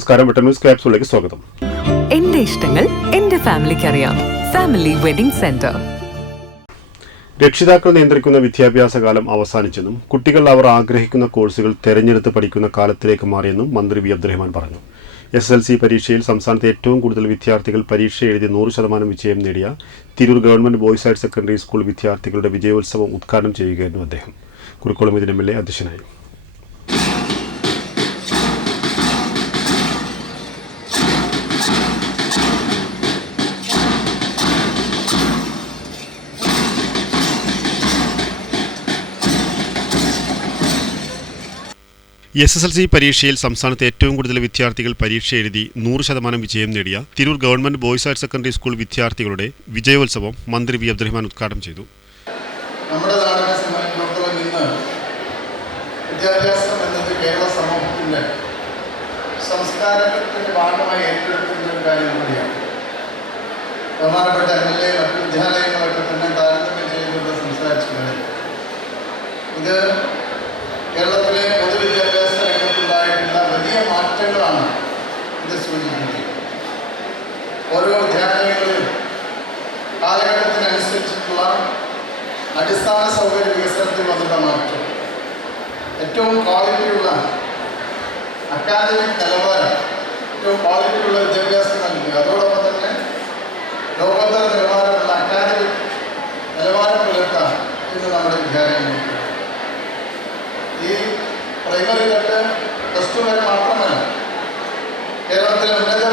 നമസ്കാരം. ന്യൂസ് ക്യാപ്സിലേക്ക് സ്വാഗതം. എന്റെ ഇഷ്ടങ്ങൾ എന്റെ ഫാമിലിക്ക് അറിയാം. Family wedding centre. രക്ഷിതാക്കൾ നിയന്ത്രിക്കുന്ന വിദ്യാഭ്യാസ കാലം അവസാനിച്ചെന്നും കുട്ടികൾ അവർ ആഗ്രഹിക്കുന്ന കോഴ്സുകൾ തെരഞ്ഞെടുത്ത് പഠിക്കുന്ന കാലത്തിലേക്ക് മാറിയെന്നും മന്ത്രി വി. അബ്ദുറഹ്മാൻ പറഞ്ഞു. എസ് എൽ സി പരീക്ഷയിൽ സംസ്ഥാനത്തെ ഏറ്റവും കൂടുതൽ വിദ്യാർത്ഥികൾ പരീക്ഷ എഴുതി നൂറ് ശതമാനം വിജയം നേടിയ Tirur government boys higher secondary school വിദ്യാർത്ഥികളുടെ വിജയോത്സവം ഉദ്ഘാടനം ചെയ്യുകയായിരുന്നു അദ്ദേഹം. കുറുക്കോളം ഇതിന് എം എൽ എ അധ്യക്ഷനായി. എസ് എസ് എൽ സി പരീക്ഷയിൽ സംസ്ഥാനത്ത് ഏറ്റവും കൂടുതൽ വിദ്യാർത്ഥികൾ പരീക്ഷ എഴുതി നൂറ് ശതമാനം വിജയം നേടിയ Tirur government boys higher secondary school വിദ്യാർത്ഥികളുടെ വിജയോത്സവം മന്ത്രി വി അബ്ദുറഹ്മാൻ ഉദ്ഘാടനം ചെയ്തു. നമ്മുടെ കേരള ഭാഗമായി ഏറ്റെടുക്കുന്ന ഒരു കാര്യം കൂടിയാണ്. ബഹുമാനപ്പെട്ട എം എൽ എ മറ്റു വിദ്യാലയങ്ങളൊക്കെ ഓരോ ധ്യാനങ്ങളിലും കാലഘട്ടത്തിനനുസരിച്ചിട്ടുള്ള അടിസ്ഥാന സൗകര്യ വികസനത്തിൽ വന്നിട്ടുള്ള മാറ്റം. ഏറ്റവും ക്വാളിറ്റിയുള്ള അക്കാദമിക് നിലവാരം ഏറ്റവും ക്വാളിറ്റിയുള്ള വിദ്യാഭ്യാസം നൽകുക. അതോടൊപ്പം തന്നെ ലോകോത്തര നിലവാരമുള്ള അക്കാദമിക് നിലവാരം പുലർത്താൻ ഇന്ന് നമ്മുടെ വിദ്യാലയങ്ങൾ ഈ പ്രൈമറി തൊട്ട് പ്ലസ് ടു വരെ മാത്രമല്ല കേരളത്തിലെ ഉന്നത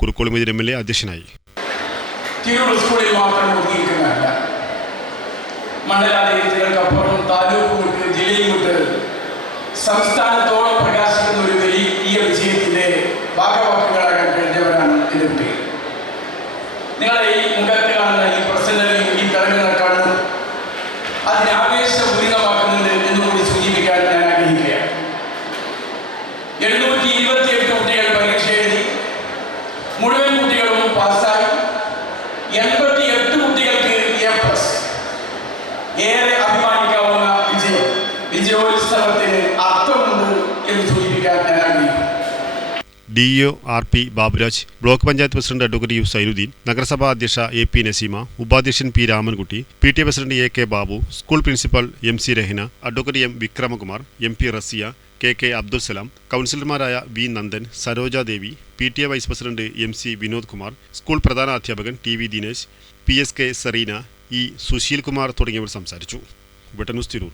കുറുക്കോളം ഇതിന് എം എൽ എ അധ്യക്ഷനായി. സ്കൂളിൽ കുട്ടികളും പാസ്സായി എൺപത്തി എട്ട് കുട്ടികൾക്ക് എ പ്ലസ് ഏറെ അഭിമാനിക്കാവുന്ന വിജയം. വിജയോത്സവത്തിന് അർത്ഥമുണ്ട് എന്ന് സൂചിപ്പിക്കാൻ ഞാൻ ആഗ്രഹിക്കുന്നു. D EO R P Baburaj block panchayat president advocate U Zainuddin നഗരസഭാ അധ്യക്ഷ എ പി നസീമ ഉപാധ്യക്ഷൻ P Ramankutty P T president A K Babu school principal M C Rahna advocate M Vikramakumar M P Raziya K K Abdul Salam കൗൺസിലർമാരായ V Nandan Saroja Devi P T A vice president M C Vinod Kumar school പ്രധാന അധ്യാപകൻ T V Dinesh P S K Sereena E Susheel Kumar തുടങ്ങിയവർ സംസാരിച്ചു. വെട്ടന്യൂസ് തിരൂർ.